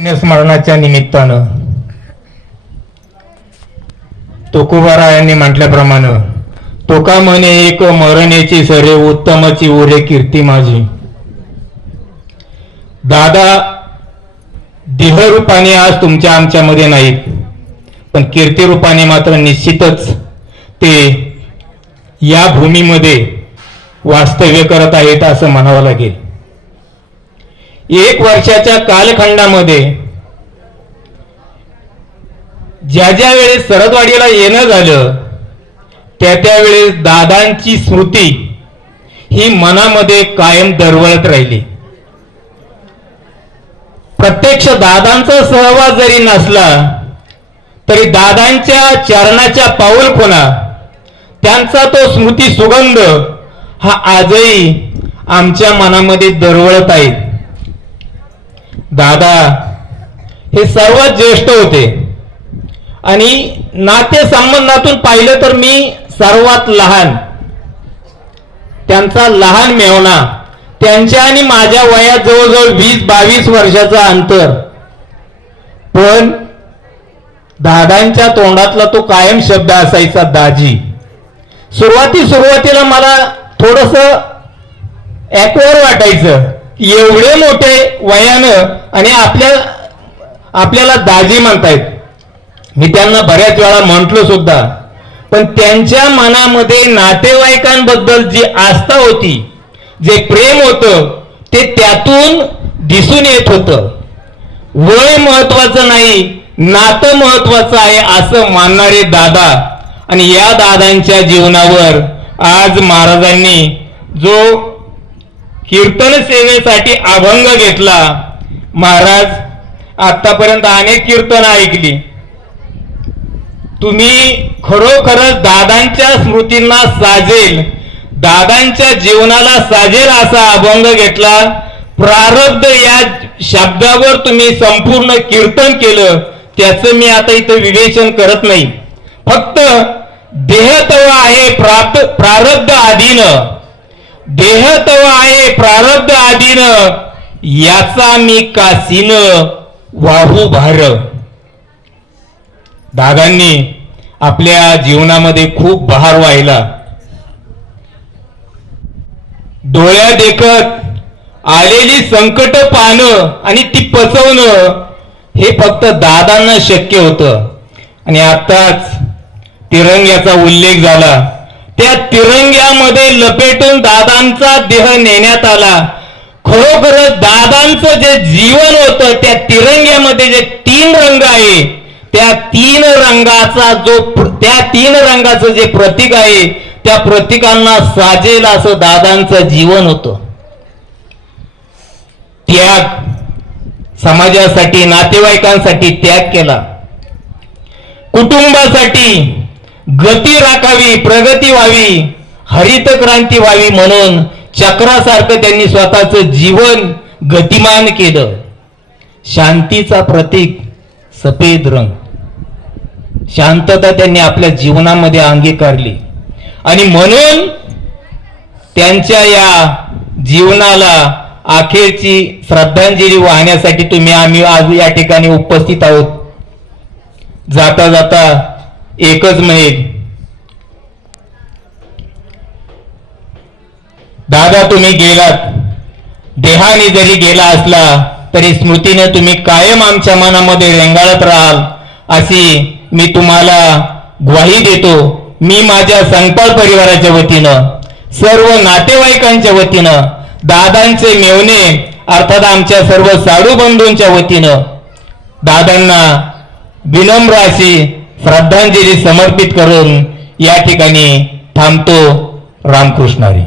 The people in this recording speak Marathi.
स्मरणाच्या निमित्तानं तुकोबारायांनी म्हटल्याप्रमाणे तुका म्हणे एक मरणेची सरे उत्तमची उरे कीर्ती माझी. दादा देहरूपाने आज तुमच्या आमच्यामध्ये नाहीत, पण कीर्ती रूपाने मात्र निश्चितच ते या भूमीमध्ये वास्तव्य करत आहेत असं म्हणावं लागेल. 1 वर्षाच्या कालखंडामध्ये ज्या ज्या वेळेस सरदवाडीला येणं झालं त्यावेळेस दादांची स्मृती ही मनामध्ये कायम दरवळत राहिली. प्रत्यक्ष दादांचा सहवास जरी नसला तरी दादांच्या चरणाच्या पाऊलखुणा त्यांचा तो स्मृती सुगंध हा आजही आमच्या मनामध्ये दरवळत आहे. दादा हे सर्वात ज्येष्ठ होते आणि नातेसंबंधातून पाहिलं तर मी सर्वात लहान. त्यांचा लहान मेवणा, त्यांच्या आणि माझ्या वयात जवळजवळ 20-22 वर्षाचा अंतर, पण दादांच्या तोंडातला तो कायम शब्द असायचा दाजी. सुरुवातीला मला थोडस ॲक्वर्ड वाटायचं, एवढे मोठे वयानं आणि आपल्याला दाजी म्हणतायत. मी त्यांना बऱ्याच वेळा म्हटलो सुद्धा, पण त्यांच्या मनामध्ये नातेवाईकांबद्दल जी आस्था होती, जे प्रेम होतं, ते त्यातून दिसून येत होतं. वय महत्वाचं नाही, नातं महत्वाचं आहे असं मानणारे दादा. आणि या दादांच्या जीवनावर आज महाराजांनी जो कीर्तन सेवेसाठी अभंग घेतला, महाराज आतापर्यंत अनेक कीर्तन ऐकली, तुम्ही खरोखरच दादांच्या स्मृतींना साजेल, दादांच्या जीवनाला साजेल असा अभंग घेतला. प्रारब्ध या शब्दावर तुम्ही संपूर्ण कीर्तन केलं, त्याचं मी आता इथं विवेचन करत नाही. फक्त देह तव आहे प्रारब्ध आधीन, देह तव आहे प्रारब्ध आधीन, याचा मी कासीन वाहू भार. दादांनी आपल्या जीवनामध्ये खूप बहार वाहिला. डोळ्या देखत आलेली संकट पाहणं आणि ती पचवणं हे फक्त दादांना शक्य होतं. आणि आताच तिरंग्याचा उल्लेख झाला, त्या तिरंग्यामध्ये लपेटून दादांचा देह नेण्यात आला. खरोखरच दादांचं जे जीवन होतं त्या तिरंग्यामध्ये जे 3 रंग आहे, त्या 3 रंगाचं जे प्रतीक आहे, त्या प्रतीकांना साजेल असं दादांचं जीवन होतं. त्याग, समाजासाठी नातेवाईकांसाठी त्याग केला, कुटुंबासाठी गती राखावी, प्रगती व्हावी, हरित क्रांती व्हावी म्हणून चक्रासारखं त्यांनी स्वतःचं जीवन गतिमान केलं. शांतीचा प्रतीक सफेद रंग, शांतता त्यांनी आपल्या जीवनामध्ये अंगीकारली. आणि म्हणून त्यांच्या या जीवनाला अखेरची श्रद्धांजली वाहण्यासाठी आम्ही आज या ठिकाणी उपस्थित आहोत. जाता जाता एकच म्हणेल, दादा तुम्ही गेलात, देहाने जरी गेला असला तरी स्मृतीने तुम्ही कायम आमच्या मनामध्ये रेंगाळत राहाल अशी मी तुम्हाला ग्वाही देतो. मी माझ्या संकल्प परिवाराच्या वतीनं, सर्व नातेवाईकांच्या वतीनं, दादांचे मेवणे अर्थात आमच्या सर्व साडू बंधूंच्या वतीनं दादांना विनम्र अशी श्रद्धांजली समर्पित करून या ठिकाणी थांबतो. रामकृष्ण हरी.